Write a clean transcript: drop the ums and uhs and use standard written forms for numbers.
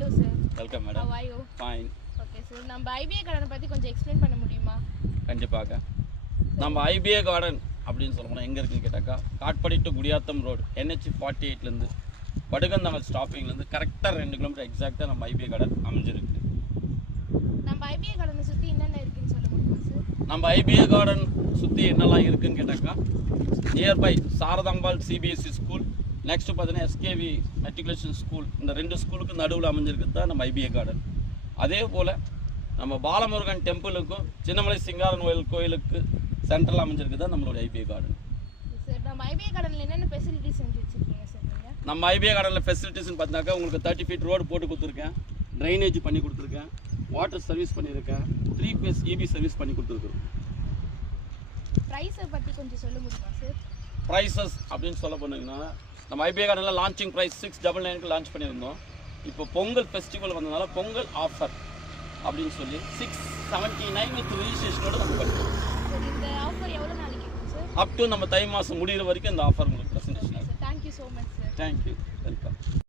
hello sir. Welcome madam. How are you? Fine. Okay sir. நம்ம IBA garden பத்தி கொஞ்சம் explain பண்ண முடியுமா? கண்டிப்பாக. நம்ம IBA garden அப்படின்னு சொல்லணும் எங்க இருக்குன்னு கேட்டாக்கா Katpadi to Gudiyatham road NH 48 ல இருந்து வடுகந்தமல் ஸ்டாப்பிங்ல இருந்து கரெக்ட்டா 2 கிலோமீட்டர் எக்ஸாக்ட்டா நம்ம IBA garden அமைஞ்சிருக்கு. நம்ம IBA garden சுத்தி என்னென்ன இருக்குன்னு சொல்ல முடியுமா சார்? நம்ம IBA garden சுத்தி என்னெல்லாம் இருக்குன்னு கேட்டாக்கா nearby Saradambal CBSE school next பார்த்தீங்கன்னா SKV மெட்ரிகுலேஷன் ஸ்கூல் இந்த 2 ஸ்கூலுக்கு நடுவில் அமைஞ்சிருக்கிறது தான் நம்ம IBA garden. அதே போல் நம்ம பாலமுருகன் டெம்பிளுக்கும் சின்னமலை சிங்காரன் கோயிலுக்கு சென்ட்ரல் அமைஞ்சிருக்கு தான் நம்மளோட IBA garden. சார் நம்ம IBA gardenல என்னென்ன ஃபெசிலிட்டிஸ் செஞ்சு வச்சிருக்கீங்க சார் நீங்க? நம்ம IBA gardenல ஃபெசிலிட்டிஸ்னு பார்த்தாக்கா உங்களுக்கு 30 ஃபீட் ரோடு போட்டு கொடுத்துருக்கேன், ட்ரைனேஜ் பண்ணி கொடுத்துருக்கேன், வாட்டர் சர்வீஸ் பண்ணியிருக்கேன், 3 phase EB சர்வீஸ் பண்ணி கொடுத்துருக்கோம். ப்ரைஸை பற்றி கொஞ்சம் சொல்ல முடியுமா சார்? ப்ரைஸஸ் அப்படின்னு சொல்ல போனீங்கன்னா நம்ம IBA gardenல லான்ச்சிங் ப்ரைஸ் 699க்கு லான்ச் பண்ணியிருந்தோம். இப்போ பொங்கல் ஃபெஸ்டிவல் வந்ததுனால பொங்கல் ஆஃபர் அப்படின்னு சொல்லி 679 வித் ரிஜிஸ்ட்ரேஷனோட நம்ம பண்ணுறோம். சார் இந்த ஆஃபர் எவ்வளோ நாளைக்கு இருக்கும் சார்? அப் டு நம்ம தை மாதம் முடிகிற வரைக்கும் இந்த ஆஃபர் உங்களுக்கு presentation. Thank you so much sir. Thank you, welcome.